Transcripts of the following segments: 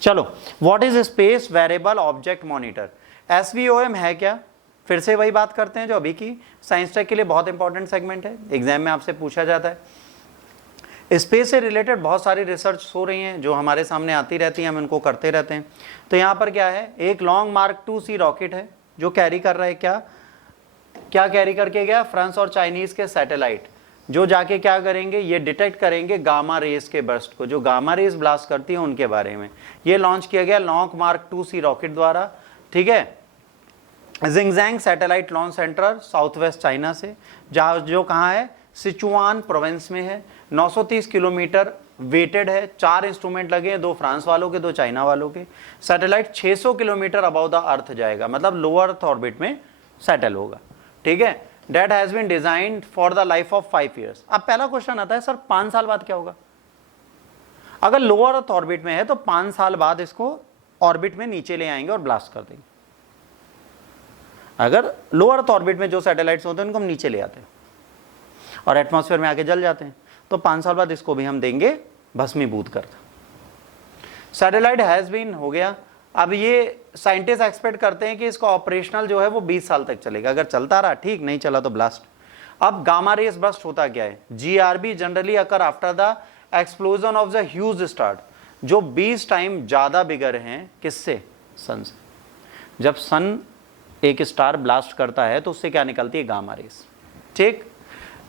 चलो, what is space variable object monitor? SVOM है क्या? फिर से वही बात करते हैं जो अभी की साइंस टेक के लिए बहुत इंपॉर्टेंट सेगमेंट है, एग्जाम में आपसे पूछा जाता है। स्पेस से रिलेटेड बहुत सारी रिसर्च हो रही हैं जो हमारे सामने आती रहती हैं, हम इनको करते रहते हैं। तो यहाँ पर क्या है, एक लॉन्ग मार्क 2C रॉकेट है जो कैरी कर रहा है क्या कैरी करके गया, फ्रांस और चाइनीज के सैटेलाइट, जो जाके क्या करेंगे, ये डिटेक्ट करेंगे गामा रेस के बर्स्ट को, जो गामा रेस ब्लास्ट करती है उनके बारे में। ये लॉन्च किया गया लॉन्ग मार्क 2C रॉकेट द्वारा, ठीक है, Xichang satellite launch centre south west China से, जहाँ जो कहाँ है, सिचुआन प्रोविंस में है। 930 किलोमीटर वेटेड है, 4 इंस्ट्रूमेंट लगे हैं, 2 फ्रांस वालों के 2 चाइना वालों के। Satellite 600 kilometre above the earth जाएगा, मतलब लोअर अर्थ ऑर्बिट में सेटल होगा, ठीक है। That has been designed for the life of 5 years। अब पहला क्वेश्चन आता है, सर 5 साल बाद क्या होगा? अगर लोअर अर्थ ऑर्बिट में है तो 5 साल बाद इसको ऑर्बिट में नीचे ले आएंगे और ब्लास्ट कर देंगे। अगर लोअर अर्थ ऑर्बिट में जो सैटेलाइट्स होते हैं उनको हम नीचे ले आते हैं और एटमॉस्फेयर में आके जल जाते हैं, तो 5 साल बाद इसको भी हम देंगे भस्मीभूत कर। सैटेलाइट हैज बीन हो गया। अब ये साइंटिस्ट एक्सपेक्ट करते हैं कि इसका ऑपरेशनल जो है वो 20 साल तक चलेगा, अगर चलता रहा ठीक, नहीं चला तो ब्लास्ट। अब गामा रेस बर्स्ट होता क्या है? GRB generally occur after the explosion of the huge star, जो 20 टाइम ज्यादा बिगर हैं किससे? सन से। जब सन एक स्टार ब्लास्ट करता है तो उससे क्या निकलती है? गामा रेस, ठीक।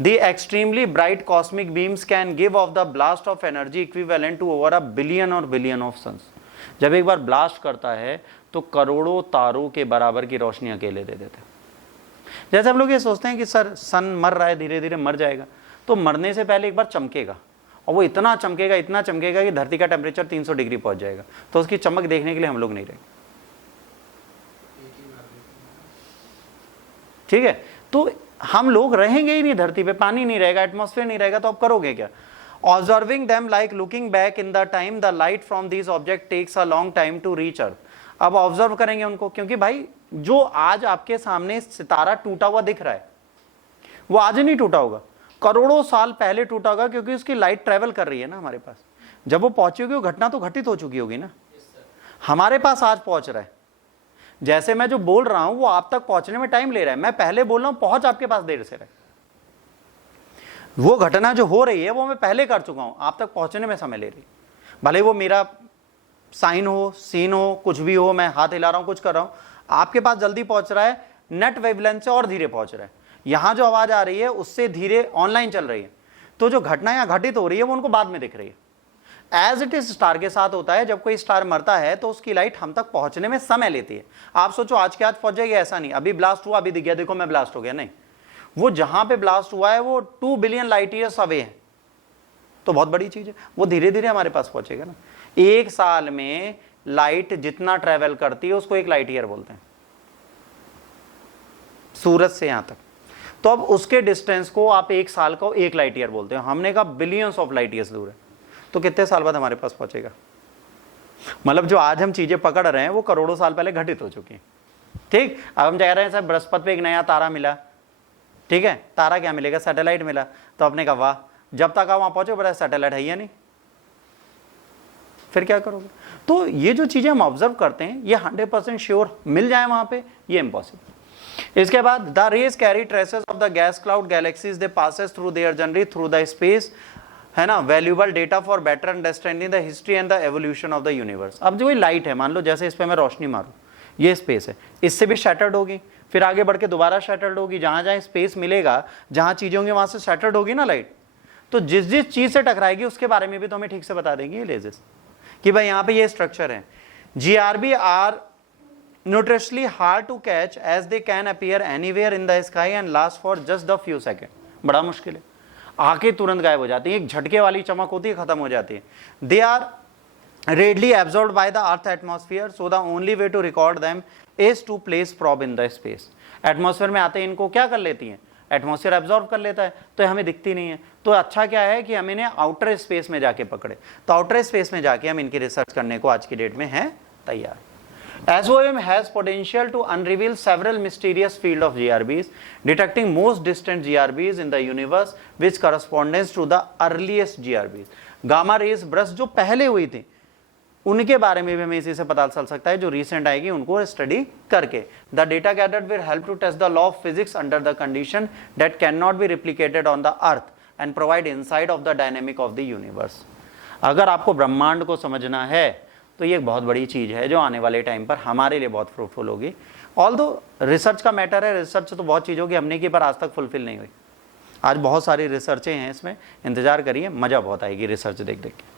The extremely bright cosmic beams can give off the blast of energy equivalent to over a billion और बिलियन ऑफ सन्स। जब एक बार ब्लास्ट करता है तो करोड़ों तारों के बराबर की रोशनी अकेले दे देते हैं। जैसे हम लोग ये सोचते हैं कि सर सन मर रहा है, धीरे धीरे मर जाएगा, तो मरने से पहले एक बार चमकेगा, और वो इतना चमकेगा कि धरती का टेम्परेचर 300 डिग्री पहुंच जाएगा, तो उसकी चमक देखने के लिए हम लोग नहीं रहेंगे, ठीक है। तो हम लोग रहेंगे ही नहीं धरती पे, पानी नहीं रहेगा, एटमॉस्फेयर नहीं रहेगा, तो आप करोगे क्या? Observing them like looking back in the time, the light from this object takes a long time to reach earth. अब ऑब्जर्व करेंगे उनको, क्योंकि भाई जो आज आपके सामने सितारा टूटा हुआ दिख रहा है वो आज नहीं टूटा होगा, करोड़ों साल पहले टूटा होगा, क्योंकि उसकी लाइट ट्रेवल कर रही है ना हमारे पास। जब वो पहुंची होगी वो घटना तो घटित हो चुकी होगी ना, हमारे पास आज पहुंच रहा है। जैसे मैं जो बोल रहा हूं वो आप तक पहुंचने में टाइम ले रहा है, मैं पहले बोल रहा हूं, पहुंच आपके पास देर से रहा है। वो घटना जो हो रही है वो मैं पहले कर चुका हूं, आप तक पहुंचने में समय ले रही है। भले वो मेरा साइन हो, सीन हो, कुछ भी हो, मैं हाथ हिला रहा हूं, कुछ कर रहा हूं, आपके पास जल्दी पहुंच रहा है, नेट वेवलेंथ से और धीरे पहुंच रहा है। यहां जो आवाज आ रही है उससे धीरे ऑनलाइन चल रही है, तो जो घटना यहां घटित हो रही है वो उनको बाद में दिख रही है। एज इट इज स्टार के साथ होता है, जब कोई स्टार मरता है तो उसकी लाइट हम तक पहुंचने में समय लेती है। आप सोचो आज के आज पहुंच जाएगी, ऐसा नहीं, अभी ब्लास्ट हुआ अभी दिख गया, देखो मैं ब्लास्ट हो गया, नहीं, वो जहां पे ब्लास्ट हुआ है वो 2 बिलियन लाइट ईयर्स अवे है, तो बहुत बड़ी चीज है, वो धीरे धीरे हमारे पास पहुंचेगा ना। 1 साल में लाइट जितना ट्रेवल करती है उसको 1 लाइट ईयर बोलते हैं, सूरज से यहां तक। तो अब उसके डिस्टेंस को आप 1 साल को 1 लाइट ईयर बोलते हैं, हमने कहा बिलियंस ऑफ लाइट ईयर्स दूर है, तो कितने साल बाद हमारे पास पहुंचेगा? मतलब जो आज हम चीजें पकड़ रहे हैं वो करोड़ों साल पहले घटित हो चुकी हैं, ठीक। अब हम कह रहे हैं सर बृहस्पति पे एक नया तारा मिला, ठीक है, तारा क्या मिलेगा? सैटेलाइट मिला, तो आपने कहा वाह, जब तक आप वहां पहुंचे बड़ा सैटेलाइट है या नहीं, फिर क्या करोगे? तो ये जो चीजें हम ऑब्जर्व करते हैं ये 100% श्योर मिल जाए वहां पे, ये इम्पॉसिबल। इसके बाद the rays carry traces of the gas cloud galaxies they passes through their journey through the space, है ना, valuable data for better understanding the history and the evolution of the universe. अब जो ये light है, मान लो जैसे इस पे मैं रोशनी मारूं, ये स्पेस है, इससे भी शैटर्ड होगी, फिर आगे बढ़ के दोबारा शैटर्ड होगी, जहां जहां स्पेस मिलेगा, जहां चीजें होंगी वहां से शैटर्ड होगी ना लाइट, तो जिस जिस चीज से टकराएगी उसके बारे में भी तो हमें ठीक से बता देंगे ये लेजेस कि भाई यहाँ पे ये स्ट्रक्चर है। GRB are notoriously hard to catch as they can appear anywhere in the sky and last for just the few seconds। बड़ा मुश्किल है, आके तुरंत गायब हो जाती है, एक झटके वाली चमक होती है, खत्म हो जाती है। They are readily absorbed by the earth atmosphere, so the only way to record them is to place probe in the space। Atmosphere में आते हैं इनको क्या कर लेती हैं? एटमॉस्फेयर एब्जॉर्ब कर लेता है, तो हमें दिखती नहीं है। तो अच्छा क्या है कि हम इन्हें आउटर स्पेस में जाके पकड़े, तो आउटर स्पेस में जाके हम इनकी रिसर्च करने को आज की डेट में हैं तैयार। SOM has potential to unreveal several mysterious field of GRBs, detecting most distant GRBs in the universe, which corresponds to the earliest GRBs। Gamma rays burst जो पहले हुई थी, उनके बारे में भी हमें इसी से पता चल सकता है जो रिसेंट आएगी उनको स्टडी करके। The data gathered will help to test the law of physics under the condition that can not be replicated on the earth and provide insight of the dynamic of the universe. अगर आपको ब्रह्मांड को समझना है तो ये एक बहुत बड़ी चीज है जो आने वाले टाइम पर हमारे लिए बहुत फ्रूटफुल होगी। ऑल्दो रिसर्च का मैटर है, रिसर्च तो बहुत चीज़ होगी हमने की पर आज तक फुलफिल नहीं हुई। आज बहुत सारी रिसर्चें हैं इसमें, इंतजार करिए, मज़ा बहुत आएगी रिसर्च देख देख के।